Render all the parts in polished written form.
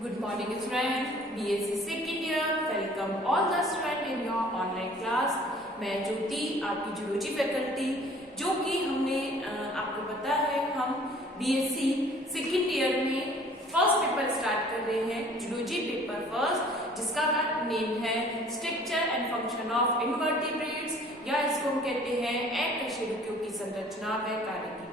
Good morning student, BSc second year, welcome all the student in your online class। मैं ज्योति आपकी zoology faculty, जो कि हमने आपको पता है हम BSc सेकेंड ईयर में फर्स्ट पेपर स्टार्ट कर रहे हैं, जूलॉजी पेपर फर्स्ट, जिसका नेम है structure and function of invertebrates, या इसको हम कहते हैं अकशेरुकियों की संरचना व कार्यकी।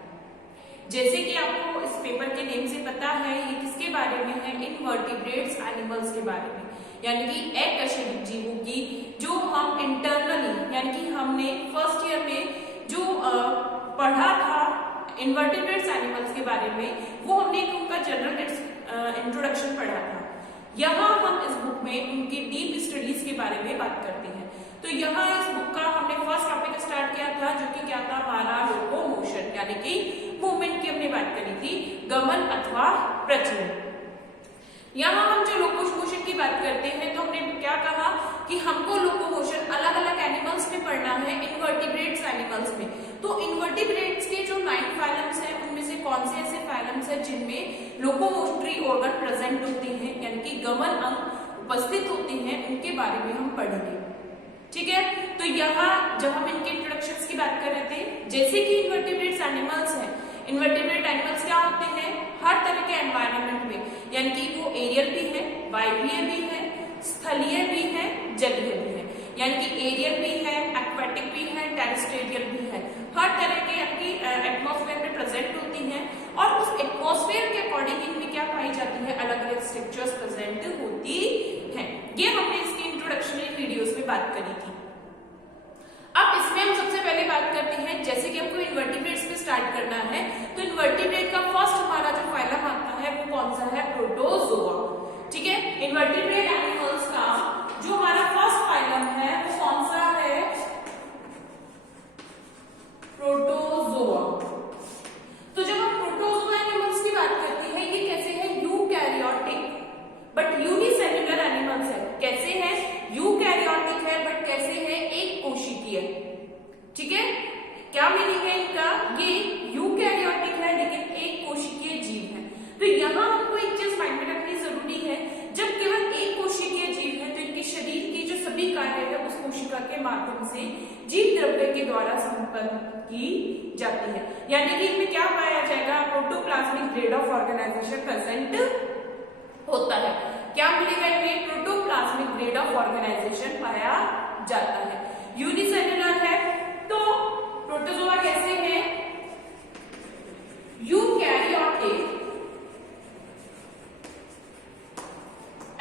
जैसे कि आपको इस पेपर के नेम से पता है, ये किसके बारे में है? इनवर्टिब्रेट्स एनिमल्स के बारे में, यानी कि अकशेरुक जीवों की, जो हम इंटरनली यानी कि हमने फर्स्ट ईयर में जो पढ़ा था इनवर्टिब्रेट्स एनिमल्स के बारे में, वो हमने उनका जनरल इंट्रोडक्शन पढ़ा था। यहाँ हम इस बुक में उनकी डीप स्टडीज के बारे में बात करते हैं। तो यहाँ इस बुक का हमने फर्स्ट टॉपिक स्टार्ट किया था, जो कि क्या था हमारा? लोकोमोशन, यानी कि मूवमेंट की हमने बात करी थी, गमन अथवा प्रचलन। यहाँ हम जो लोकोमोशन की बात करते हैं, तो हमने क्या कहा कि हमको लोकोमोशन अलग अलग एनिमल्स में पढ़ना है, इनवर्टिब्रेट्स एनिमल्स में। तो इनवर्टिब्रेट्स के जो 9 फाइलम्स हैं, उनमें से कौन से ऐसे फाइलम्स हैं जिनमें लोकोमोटरी ऑर्गन प्रेजेंट होते हैं, यानी कि गमन अंग उपस्थित होते हैं, उनके बारे में हम पढ़ेंगे। ठीक है, तो यहाँ जब हम इनके इंट्रोडक्शंस की बात कर रहे थे, जैसे कि इनवर्टिब्रेट्स एनिमल्स हैं, इनवर्टिब्रेट एनिमल्स क्या होते हैं? हर तरह के एनवायरनमेंट में, यानी कि वो एरियल भी है, वायवीय भी है, स्थलीय भी है, जलीय भी है, यानी कि एरियल भी है, एक्वेटिक भी है, टेरेस्ट्रियल भी है, हर तरह के आपकी एटमॉस्फेयर में प्रेजेंट होती हैं। और उस एटमॉस्फेयर के अकॉर्डिंग इनमें क्या पाई जाती है? अलग अलग स्ट्रक्चर्स प्रेजेंट होती हैं। ये हमने इसकी इंट्रोडक्शनरी वीडियोस में बात करी थी। अब इसमें हम सबसे पहले बात करते हैं, जैसे कि हमको इनवर्टिब्रेट्स पे स्टार्ट करना है, तो इनवर्टिब्रेट का फर्स्ट हमारा जो फाइलम आता है वो कौन सा है? प्रोटोजोआ। ठीक है, इनवर्टिब्रेट एनिमल्स का जो हमारा फर्स्ट फाइलम है वो कौन सा है? प्रोटोजोआ। तो जब हम प्रोटोजोआ एनिमल्स की बात करते हैं, ये कैसे है? यूकैरियोटिक बट यूनिसेल्युलर एनिमल्स है। कैसे है? यूकैरियोटिक है बट कैसे है? एक कोशिकीय। ठीक है, क्या मीनिंग है इनका? ये यूकैरियोटिक है लेकिन एक कोशिकीय जीव है। तो यहाँ हमको एक चीज माइंड में रखनी जरूरी है, जब केवल एक कोशिकीय जीव है तो इनके शरीर की जो सभी कार्य है उस कोशिका के माध्यम से जीव द्रव्य के द्वारा संपन्न की जाती है, यानी कि इनमें क्या पाया जाएगा? Protoplasmic grade of organization present होता है। क्या मिलेगा इनमें? प्रोटोप्लाज्मिक ग्रेड ऑफ ऑर्गेनाइजेशन पाया जाता है। यूनिसेल्युलर है, तो प्रोटोजोआ कैसे है? Eukaryotic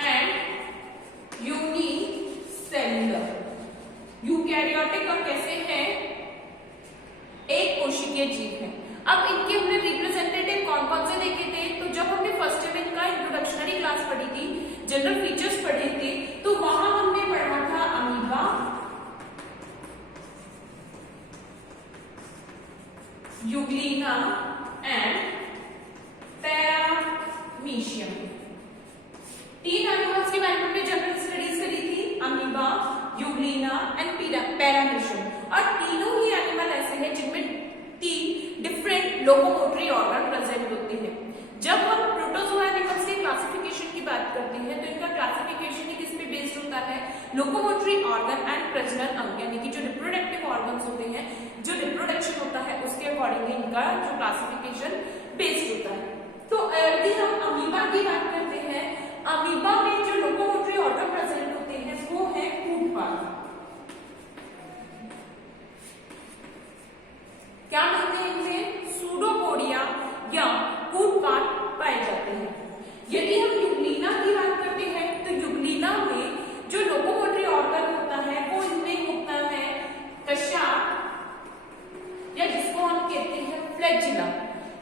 and unicellular. यूकैरियोटिक और कैसे है? एक कोशिकीय जीव है। अब इनके हमने रिप्रेजेंटेटिव कौन कौन से देखे थे? तो जब हमने फर्स्ट ईयर में इनका इंट्रोडक्शनरी क्लास पढ़ी थी, जनरल फीचर्स पढ़े थे, तो वहां हमने पढ़ा था amoeba, Euglena and paramecium. 3 animals के बारे में हमने जनरल स्टडीज करी थी, अमीबा, यूग्लिना एंड पैरामीशियम। और तीनों ही एनिमल ऐसे हैं जिनमें 3 डिफरेंट लोकोमोटरी ऑर्गन प्रेजेंट होते हैं। जब हम प्रोटोजोआ एनिमल्स के क्लासिफिकेशन की बात करते हैं, तो इनका क्लासिफिकेशन ही किस पे बेस्ड होता है? लोकोमोटरी ऑर्गन एंड प्रजनन अंग, यानी कि जो रिप्रोडक्टिव ऑर्गन्स होते हैं, जो रिप्रोडक्शन होता है, उसके अकॉर्डिंग इनका जो क्लासिफिकेशन बेस्ड होता है। तो यदि हम अमीबा की बात करते हैं, अमीबा में जो लोकोमोटरी ऑर्गन प्रेजेंट होते हैं वो है कूटपाद। क्या मिलते हैं इनमें? सूडोपोडिया या कूटपाद पाए जाते हैं। यदि हम यूग्लिना की बात करते हैं, तो यूग्लिना में जो लोकोमोटरी ऑर्गन होता है वो इनमें होता है कशाप, या जिसको हम कहते हैं फ्लैजिला।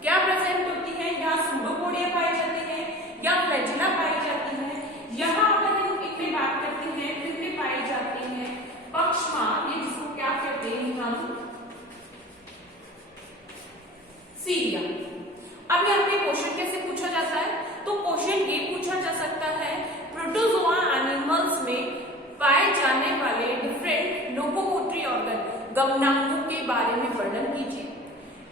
क्या प्रेजेंट होती है? यहाँ सूडोपोडिया पाए जाते हैं या फ्लैजिला पाई जाती है। यहाँ अगर हम इनमें बात करते हैं तो इनमें पाई जाती है पक्षमा, ये जिसको क्या कहते हैं हम? सीरिया। अब यहाँ पे क्वेश्चन कैसे पूछा जाता है? तो क्वेश्चन ये पूछा जा सकता है, प्रोटोजोआ एनिमल्स में पाए जाने वाले डिफरेंट लोकोमोटरी ऑर्गन गमनांगों के बारे में वर्णन कीजिए।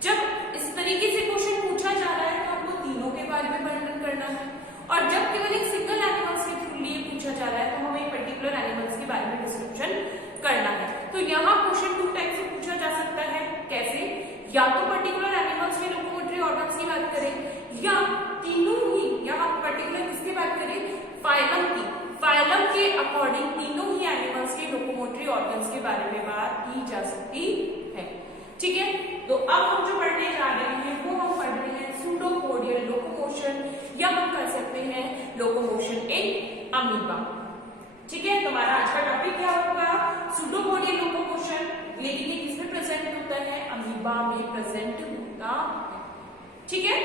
जब इस तरीके से क्वेश्चन पूछा जा रहा है तो आपको तीनों के बारे में वर्णन करना है, और जब केवल एक ऑर्गन्स के बारे में बात की जा सकती है। ठीक है, तो अब हम जो पढ़ने जा रहे हैं वो हम पढ़ रहे हैं सूडोपोडियल लोकोमोशन, या हम कर सकते हैं लोकोमोशन इन अमीबा। ठीक है, तो हमारा आज का टॉपिक क्या होगा? सूडोपोडियल लोकोमोशन। लेकिन ये किसमें प्रेजेंट होता है? अमीबा में प्रेजेंट होता है। ठीक है,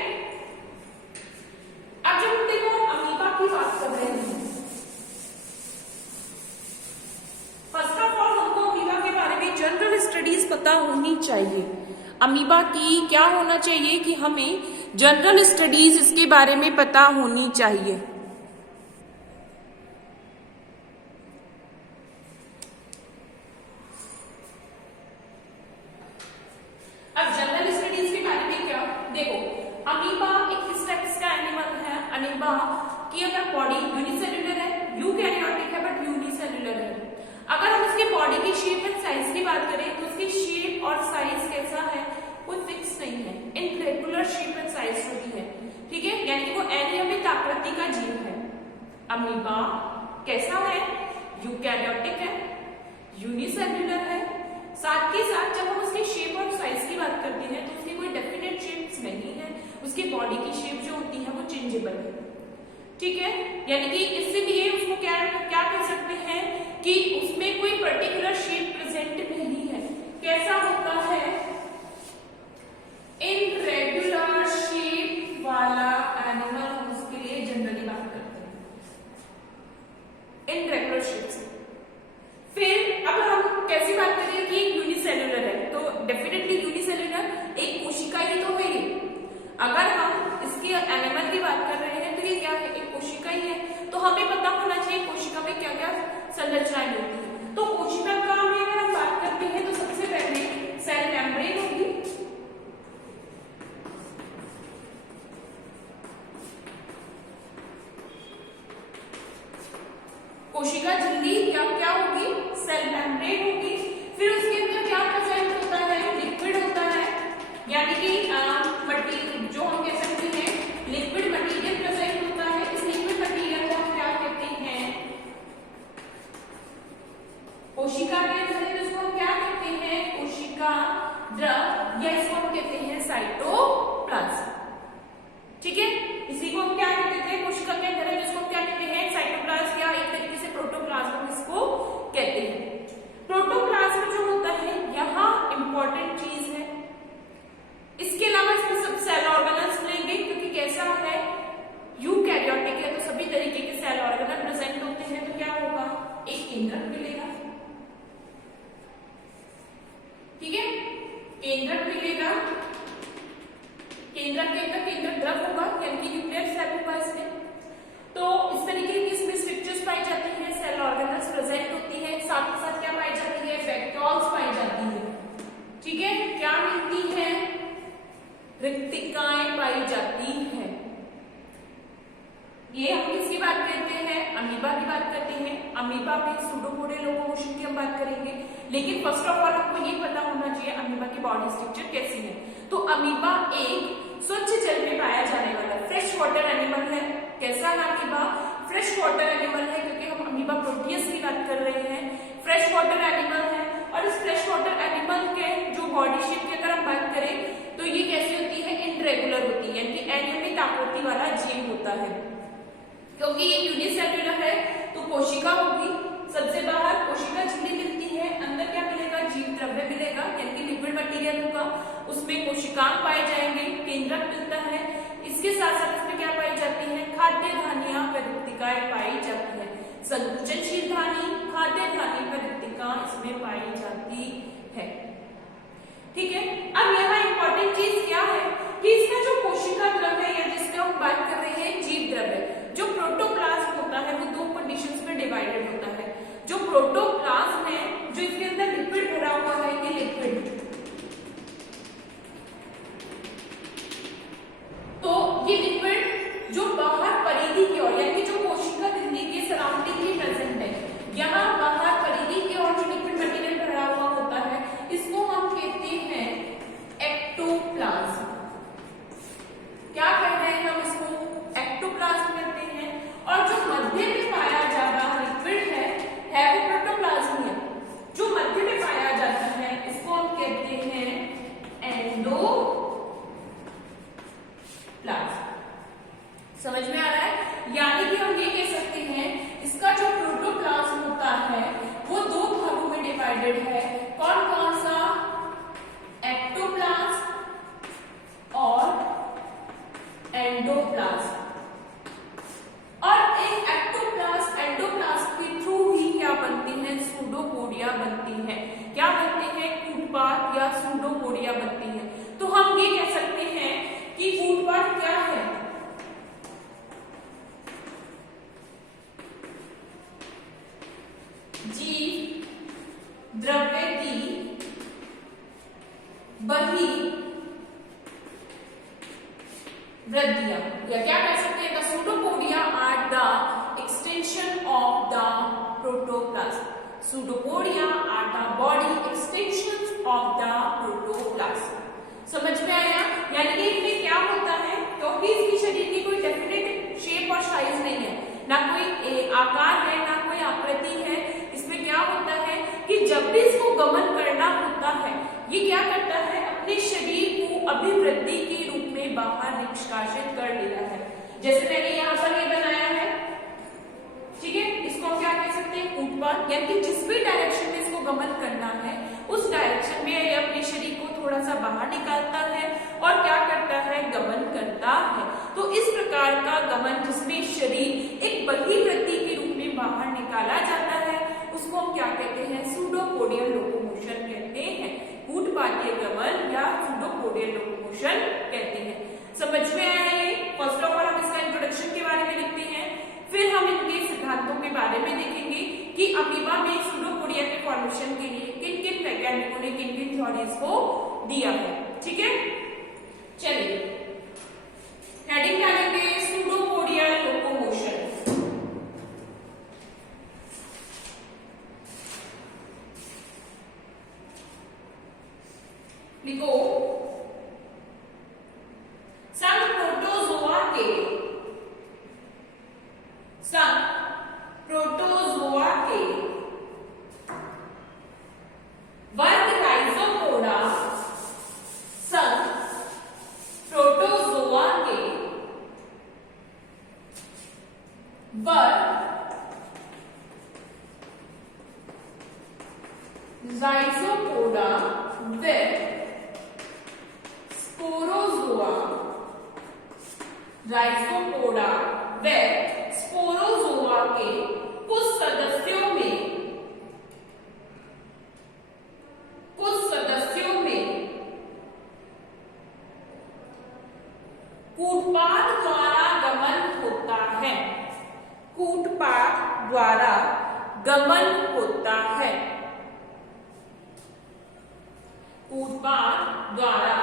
अब जब हम देखो अमीबा की बात कर रहे हैं, फर्स्ट ऑफ ऑल हमको अमीबा के बारे में जनरल स्टडीज पता होनी चाहिए। अमीबा की क्या होना चाहिए कि हमें जनरल स्टडीज इसके बारे में पता होनी चाहिए। अब जनरल स्टडीज के बारे में क्या, देखो अमीबा एक किस टाइप का एनिमल है? अमीबा की अगर बॉडी यूनिसेल्युलर है, यूकैरियोटिक है बट यूनिसेल्युलर है। अगर हम उसकी बॉडी की शेप एंड साइज की बात करें तो उसकी शेप और साइज कैसा है? कोई फिक्स नहीं है, इनरेगुलर शेप एंड साइज होती है। ठीक है, यानी कि वो अनियमित आकृति का जीव है। अमीबा कैसा है? यूकैरियोटिक है, यूनिसेल्युलर है, साथ के साथ जब हम उसके शेप और साइज की बात करते हैं तो उसकी कोई डेफिनेट शेप्स नहीं है, उसकी बॉडी की शेप जो होती है वो चेंजेबल है। ठीक है, यानी कि इसीलिए उसको क्या क्या कह सकते हैं कि उसमें कोई पर्टिकुलर शेप प्रेजेंट नहीं है। कैसा होता है? इनरेगुलर शेप वाला एनिमल हम उसके लिए जनरली बात करते हैं, इनरेगुलर शेप से। फिर अब हम कैसी बात करें कि यूनिसेल्युलर है, तो डेफिनेटली यूनिसेल्युलर एक कोशिका ही तो है ये। अगर हम इसके एनिमल की बात कर रहे हैं तो ये क्या है? एक कोशिका ही है। तो हमें पता होना चाहिए कोशिका में क्या क्या संरचनाएं होती है। तो कोशिका का में अगर हम बात करते हैं तो सबसे पहले सेल मेम्ब्रेन होगी, कोशिका झिल्ली क्या क्या होगी? सेल मेम्ब्रेन होगी। फिर उसके अंदर क्या प्रेजेंट होता है? लिक्विड होता है, यानी कि मटेरियल जो हम कह सकते हैं लिक्विड मटेरियल प्रेजेंट होता है। इस लिक्विड मटेरियल को हम क्या कहते हैं? कोशिका के अंदर इसको हम क्या कहते हैं? कोशिका द्रव, या इसको हम कहते हैं साइटोप्लाज्म। ठीक है, इसी को हम क्या कहते हैं? कोशिका के अंदर है जिसको हम क्या कहते हैं? साइटोप्लाज्म, या एक तरीके से प्रोटोप्लाज्म इसको कहते हैं। प्रोटोप्लाज्म जो होता है यहाँ इंपॉर्टेंट चीज है। इसके अलावा इसमें सब सेल ऑर्गेनल्स मिलेंगे, क्योंकि कैसा है? यूकैरियोटिक है तो सभी तरीके के सेल ऑर्गेनल प्रेजेंट होते हैं। तो क्या होगा? एक केंद्रक मिलेगा। ठीक है, केंद्रक मिलेगा, केंद्रक के अंदर केंद्रक द्रव होगा, यानी कि न्यूक्लियर सेल होगा इसमें। तो इस तरीके की इसमें स्ट्रक्चर्स पाई जाती है, सेल ऑर्गेनल्स प्रेजेंट होती है। साथ के साथ क्या पाई जाती है? वैक्यूल्स पाई जाती है। ठीक है, क्या मिलती है? रिक्तिकाएं पाई जाती हैं। ये हम किसकी बात करते हैं? अमीबा की बात करते हैं। अमीबा में सूडोपोडियल लोकोमोशन की हम बात करेंगे, लेकिन फर्स्ट ऑफ ऑल हमको ये पता होना चाहिए अमीबा की बॉडी स्ट्रक्चर कैसी है। तो अमीबा एक स्वच्छ जल में पाया जाने वाला फ्रेश वाटर एनिमल है। कैसा है अमीबा? फ्रेश वाटर एनिमल है, क्योंकि हम अमीबा प्रोटियस की बात कर रहे हैं। फ्रेश वाटर एनिमल है, और इस फ्रेश वाटर एनिमल के जो बॉडी शेप की अगर हम बात करें तो ये कैसी होती है? इनरेगुलर होती है, यानी कि अनियमित आकृति वाला जीव होता है। क्योंकि ये यूनिसेल्युलर है तो कोशिका होगी, सबसे बाहर कोशिका झिल्ली मिलती है, अंदर क्या मिलेगा? जीव द्रव्य मिलेगा, यानी कि लिक्विड मटेरियल होगा, उसमें कोशिकांग पाए जाएंगे, केंद्रक मिलता है। इसके साथ साथ इसमें क्या पाई जाती है? खाद्य धानियां व रिक्तिकाएं पाई जाती है। संकुचनशील धानी, खाद्य धानी व रिक्तिका इसमें पाई जाती है। ठीक है, अब यहाँ इंपॉर्टेंट चीज क्या है कि इसका जो कोशिका द्रव है, या जिसका हम बात कर रहे हैं जीव द्रव्य, जो प्रोटोप्लाज्म होता है वो दो कंडीशंस में डिवाइडेड होता है। जो प्रोटोप्लाज्म है, जो इसके अंदर लिक्विड भरा हुआ है, ये लिक्विड, तो ये लिक्विड जो बाहर परिधि की ओर, यानी कि जो कोशिका झिल्ली के सराउंडिंग में प्रेजेंट है, यहाँ बाहर परिधि की ओर जो लिक्विड मटेरियल भरा हुआ होता है, इसको हम कहते हैं एक्टोप्लाज्म। क्या कहते हैं हम इसको? एक्टोप्लाज्म कहते हैं। और जो मध्य में पाया जा रहा लिक्विड है वो प्रोटोप्लाज्म है। जो समझ में आ रहा है? यानी कि हम ये कह सकते हैं इसका जो प्रोटोप्लाज्म होता है वो दो भागों में डिवाइडेड है। कौन कौन सा? एक्टोप्लाज्म और एंडोप्लाज्म। और एक एक्टोप्लाज्म एंडोप्लाज्म के थ्रू ही क्या बनती है? सूडोपोडिया बनती है। क्या बनती है? कूटपाद या सूडोपोडिया बनती है। तो हम ये कह सकते हैं कि कूटपाद क्या है? जीव द्रव्य की बही वृद्धियां, या क्या कह सकते हैं? The pseudopodia are the extension of the protoplasm. Pseudopodia are the body extensions of the protoplasm. समझ में आया? यानी कि इसमें क्या होता है, क्योंकि इसके शरीर की कोई डेफिनेट शेप और साइज नहीं है, ना कोई आकार है, ना कोई आकृति है। इसमें क्या होता है कि जब भी इसको गमन करना होता है, ये क्या करता है? अपने शरीर को अभिवृद्धि के रूप में बाहर निष्कासित कर लेता है। जैसे मैंने यहाँ पर ये बनाया है, ठीक है, इसको हम क्या कह सकते हैं? कूटपाद। यानी जिस भी डायरेक्शन में इसको गमन करना है उस डायरेक्शन में ये अपने शरीर को थोड़ा सा बाहर निकालता है और क्या करता है? गमन करता है। तो इस प्रकार का गमन जिसमें शरीर एक बहिर्वृत्ति के रूप में बाहर निकाला जाता है उसको हम क्या कहते हैं? सूडोपोडियल लोकोमोशन कहते हैं। कूटपादीय गमन या सूडोपोडियल लोकोमोशन कहते हैं। समझ में आया ये? फर्स्ट ऑफ ऑल हम इसका इंट्रोडक्शन के बारे में लिखते हैं, फिर हम इनके सिद्धांतों के बारे में देखेंगे कि अमीबा में सूडोपोडिया के फॉर्मेशन के लिए किन किन वैज्ञानिकों ने किन किन थ्योरीज को दिया है। ठीक है, चलिए हेडिंग डालेंगे सूडोपोडिया लोकोमोशन। लिखो, संघ प्रोटोजोआ के वर्ग राइजोपोडा संघ प्रोटोजोआ के वर्ग राइजोपोडा व स्पोरोजोआ, राइजोपोडा व स्पोरोजोआ के कुछ सदस्यों में कूटपाद द्वारा गमन होता है। कूटपाद द्वारा गमन होता है। कूटपाद द्वारा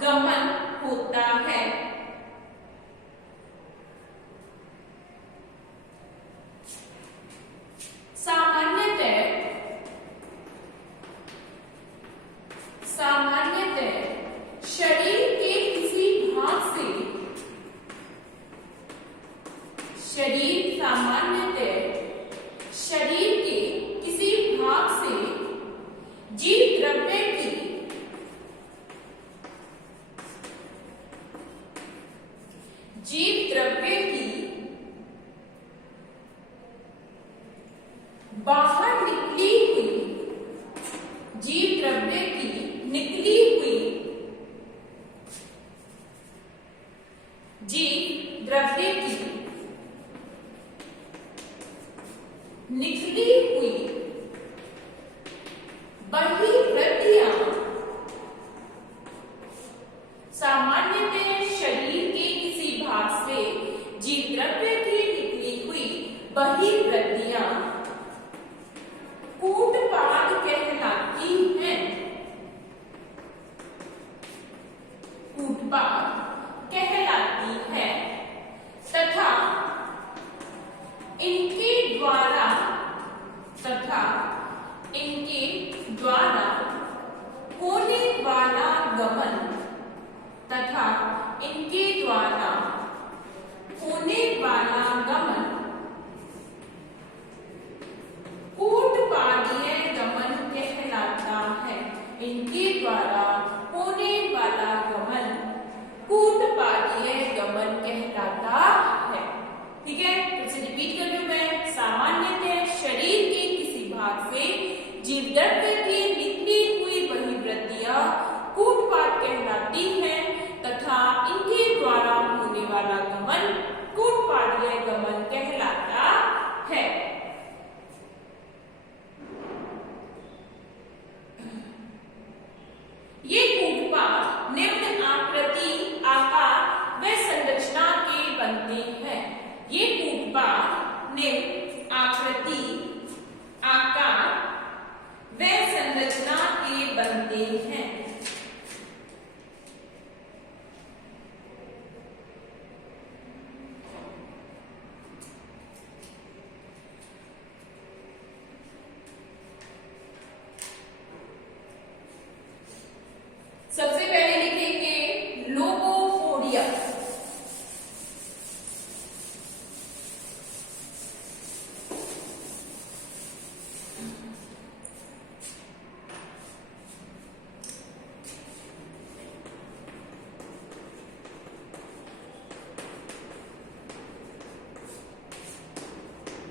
गमन होता है। सामान्यतः शरीर के किसी भाग से जीव द्रव्य की बाहर निकली हुई बहिर्वृत्तियां सामान्यतः शरीर के किसी भाग से जीव द्रव्य की निकली हुई बहिर्वृत्तियां कूटपाद कहलाती हैं। कूटपाद कहलाती है तथा इनके द्वारा होने वाला गमन कूटपादीय गमन कहलाता है। इनके द्वारा होने वाला गमन कूटपादीय गमन कहलाता बनते हैं। ये कूटपाद निम्न आकृति, आकार व संरचना के बनते हैं। सबसे पहले लिखेंगे लोगोपोडिया।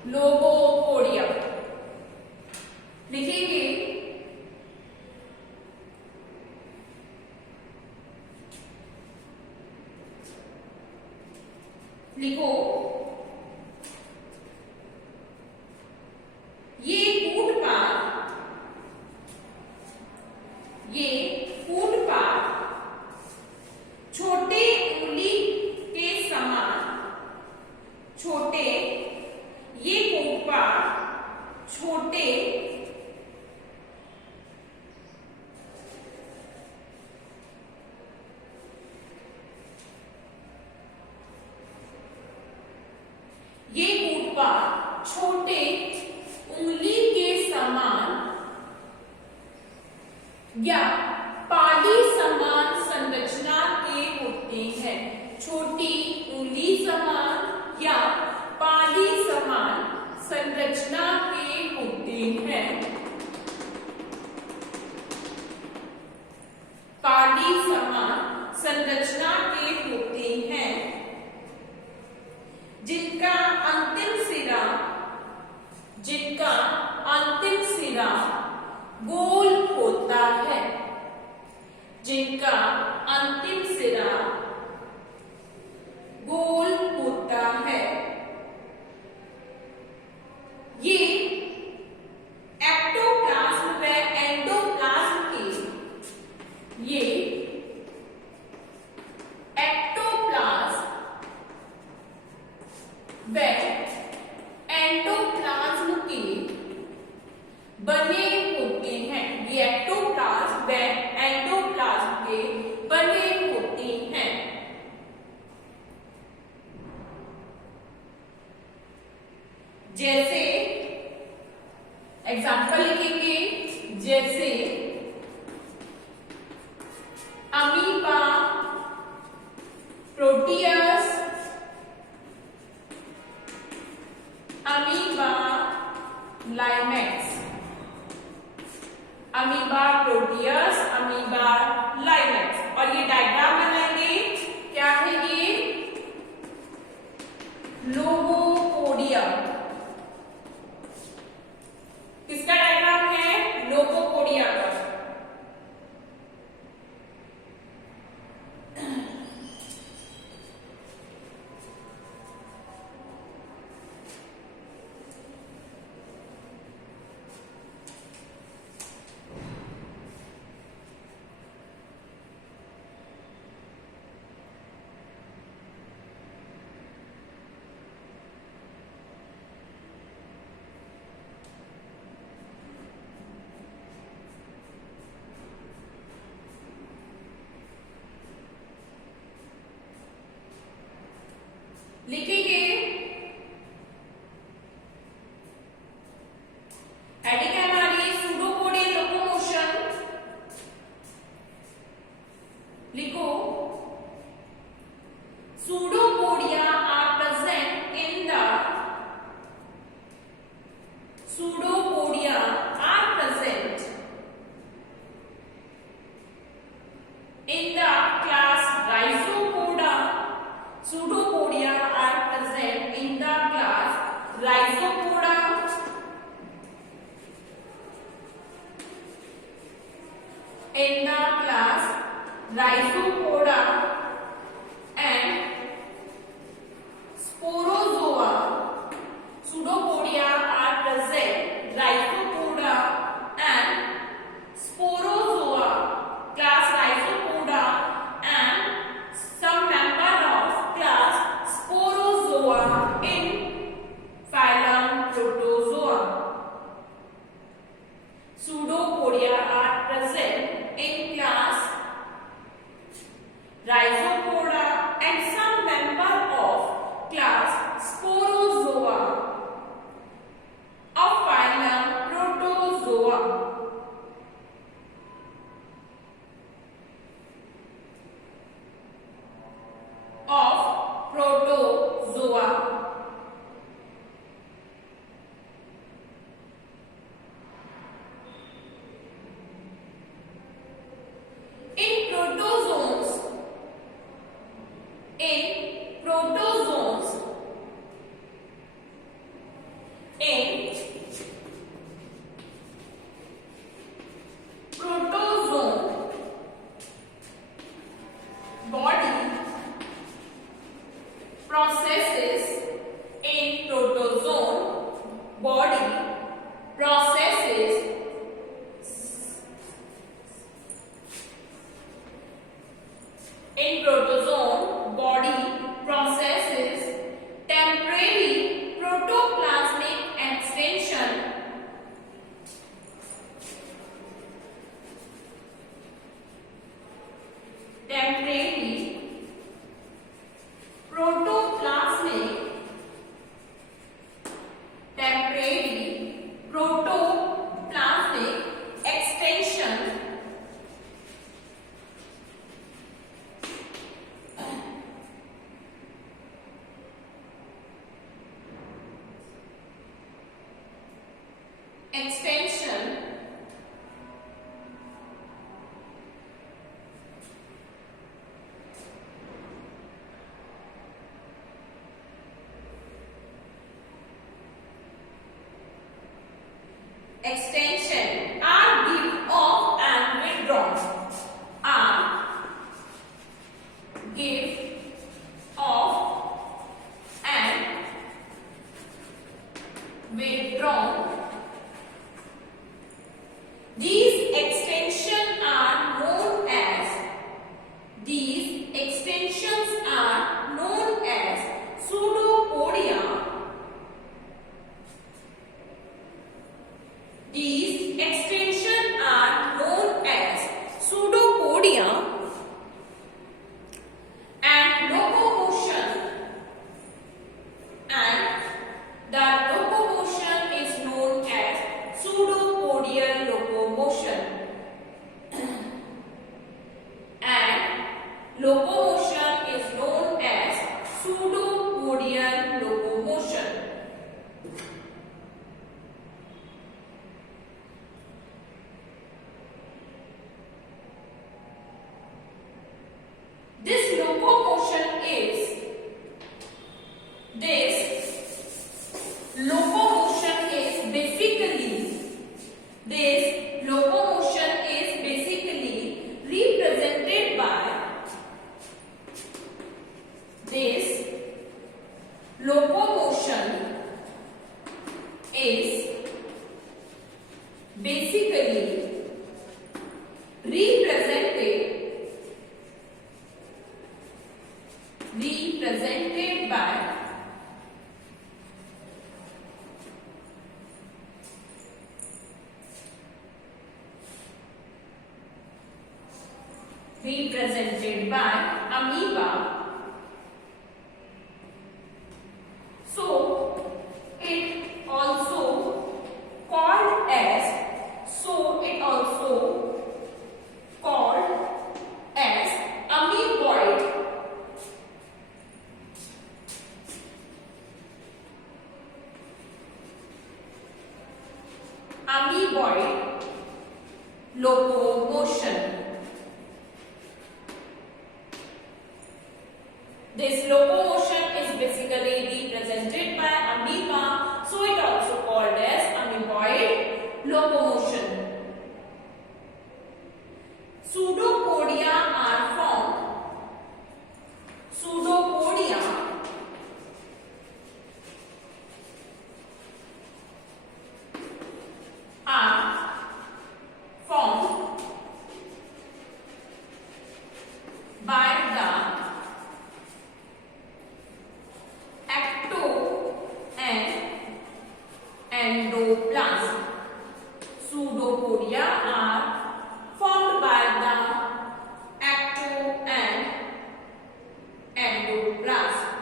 लोगोपोडिया लिखेंगे लिखो ये कूटपाद छोटे उंगली के समान, ये कूटपाद छोटे ये कूटपाद छोटे उंगली के समान या पाली समान संरचना के होते हैं। छोटी उंगली समान या पाली समान संरचना के होते हैं। पाली समान संरचना के होते हैं जिनका अंतिम सिरा गोल होता है। जिनका अंतिम सिरा गोल होता है। ये एक्टोप्लाज्म व एंडोप्लाज्म के एंडोप्लाज्म के बने होते हैं। ये एक्टोप्लाज्म व एंडोप्लाज्म के बने होते हैं। जैसे एग्जाम्पल लिखेंगे, जैसे amoeba, Proteus, amoeba Limax, amoeba Proteus, amoeba Limax. और ये डायग्राम बनाएंगे, क्या है ये? लोगोपोडिया। किसका डायग्राम है? लोगोपोडिया का। लिखेंगे हेडिंग है हमारी सूडोपोडियल लोकोमोशन। लिखो pseudopodia are present in the pseudopodia are present in the class Rhizopoda. Pseudopodia are present in the class Rhizopoda. In the class Rhizopoda and protozoans in protozoan body processes in protozoan body processes in protozoan body processes temporary protoplasmic extension temporary protoplasmic extension extension are give off and withdrawn are give off and withdrawn. These extensions are known as pseudopodia. These extensions are known as pseudopodia and locomotion, and the locomotion is known as pseudopodial locomotion, and locomotion is known as pseudopodial locomotion. This locomotion is represented by this locomotion is basically represented by amoeba. So it also called as amoeboid. Amoeboid locomotion. This locomotion is basically represented by amoeba, so it also called as amoeboid locomotion. Pseudopodia are formed. Pseudopodia are formed by the ecto and endoplasm. Pseudopodia are formed by the ecto and endoplasm.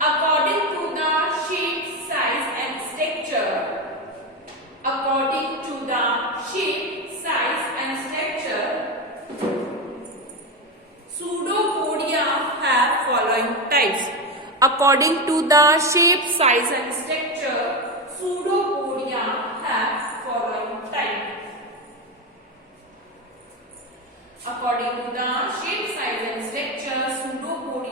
According to the shape, size and structure, pseudopodia have following types. According to the shape, size and structure, pseudopodia have following types. According to the shape, size and structure, pseudopodia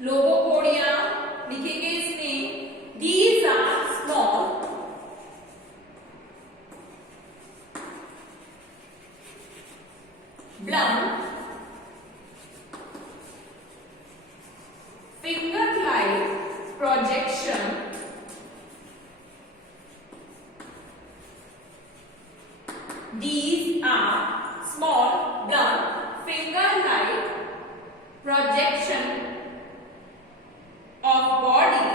lobopodia लिखेंगे इसमें these are small blunt finger like projection these are small blunt finger like projection of body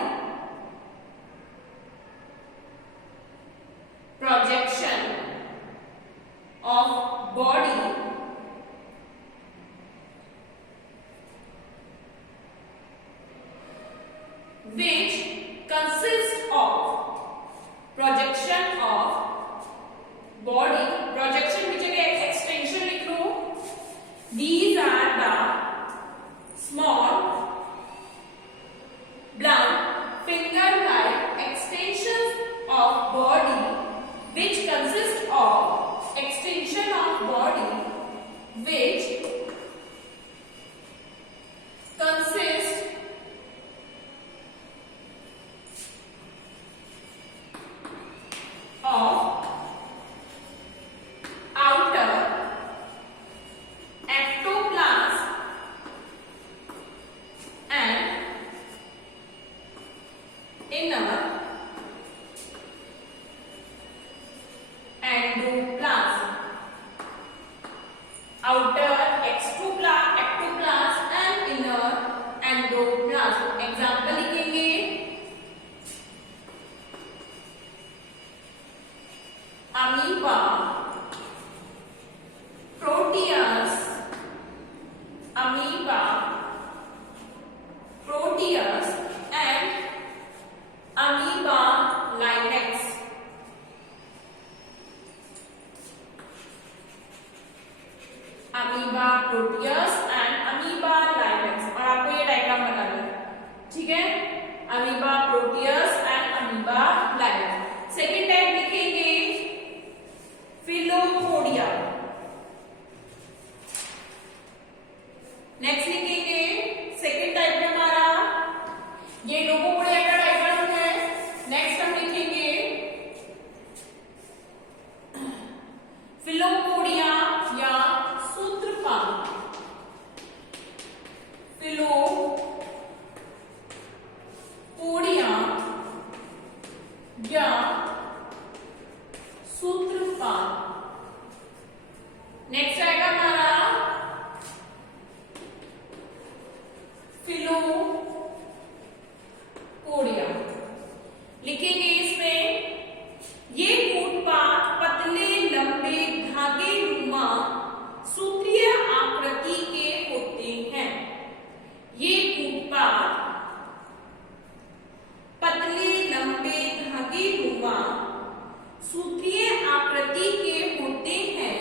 projection of body which consists of projection of body projection की जगह extension लिख लो these are the small blunt finger like extensions of body which consist of extension of body which consist of outer ectoplasm and inner endoplasm. Outer ectoplasm and inner endoplasm. Example लिखेंगे amoeba, proteus, amoeba, proteus and amoeba linex. amoeba, proteus and amoeba linex. और आपको ये diagram बनाना है, ठीक है? amoeba, proteus and amoeba linex. Second type लिखेंगे filopodia. Next लिखेंगे second type में हमारा ये लोगोपोडिया का डायग्राम है. नेक्स्ट हम लिखेंगे फिलोपोडिया या सूत्रपाद. फिलोपोडिया या सूत्रपाद. नेक्स्ट आएगा हमारा फिलोपोडिया. लिखेंगे इसमें ये फुटपाथ पतले लंबे धागे नुमा सूत्रीय आकृति के होते हैं. ये फुटपाथ पतले लंबे धागे नुमा सूत्रीय आकृति के होते हैं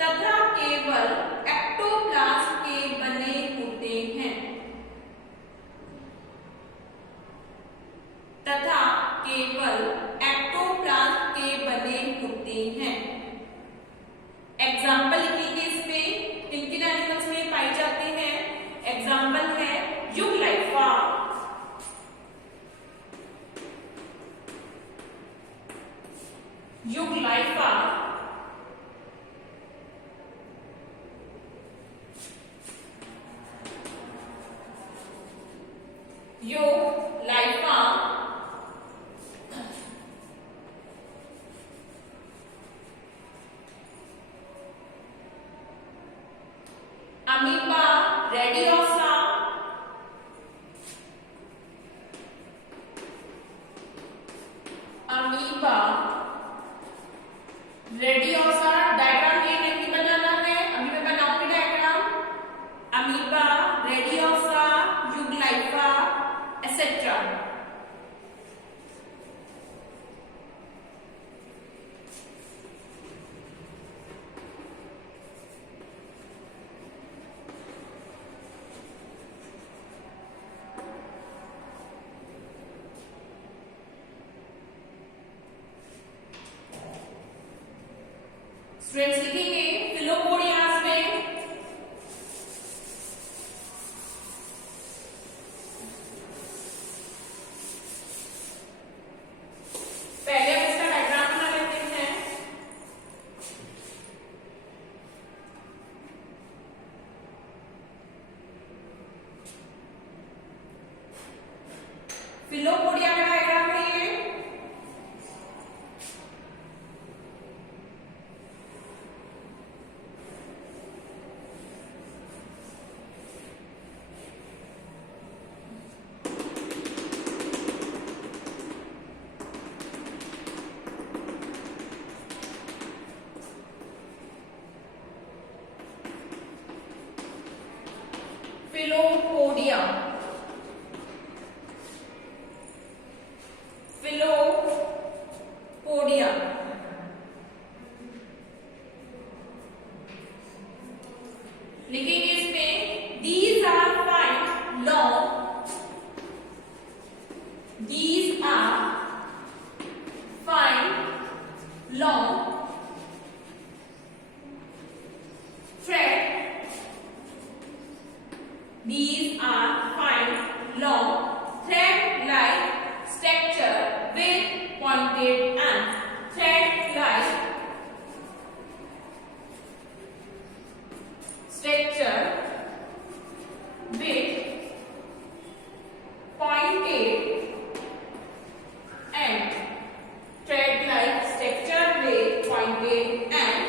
तथा केवल एक्टोप्लाज्म के बने होते हैं. तथा केवल एक्टोप्लाज्म के बने होते हैं. एग्जाम्पल लिखेंगे इसमें किन किन एनिमल्स में पाए जाते हैं. एग्जाम्पल है Euglypha, Euglypha, Euglypha, Amoeba radiosa, Amoeba radiosa. Diagram ये नहीं बनाना है, अभी मैं बनाऊंगी diagram. Amoeba radiosa, Euglypha etcetera. Students लिखेंगे फिलोपोडियास में फिलोपोडिया का डायग्राम है ये। Filopodia, filopodia. लिखेंगे इसमें these are fine long, these are fine long thread, these are fine long thread-like structure with pointed end, thread-like structure with pointed end, thread-like structure with pointed end.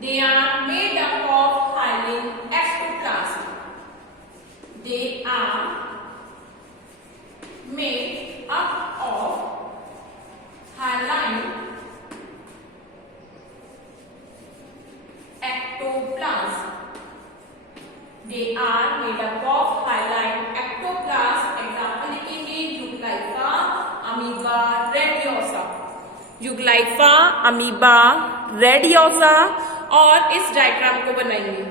They are made up of hyaline ectoplasm. They are made up of hyaline ectoplasm. They are made up of hyaline ectoplasm. Example लिखेंगे यूग्लाइफा, Amoeba, radiosa. यूग्लाइफा, Amoeba, रेडियोसा और इस diagram को बनाएंगे।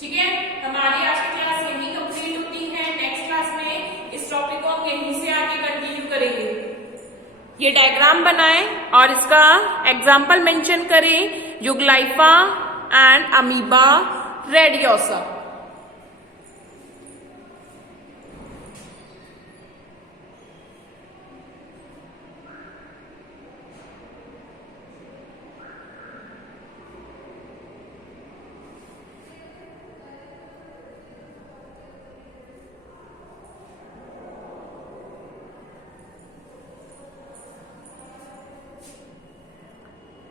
ठीक है, हमारी आज की क्लास यहीं कंप्लीट होती है। नेक्स्ट क्लास में इस टॉपिक को हम यहीं से आगे कंटिन्यू करेंगे। ये डायग्राम बनाएं और इसका एग्जाम्पल मेंशन करें, यूग्लाइफा एंड अमीबा, रेडियोसा।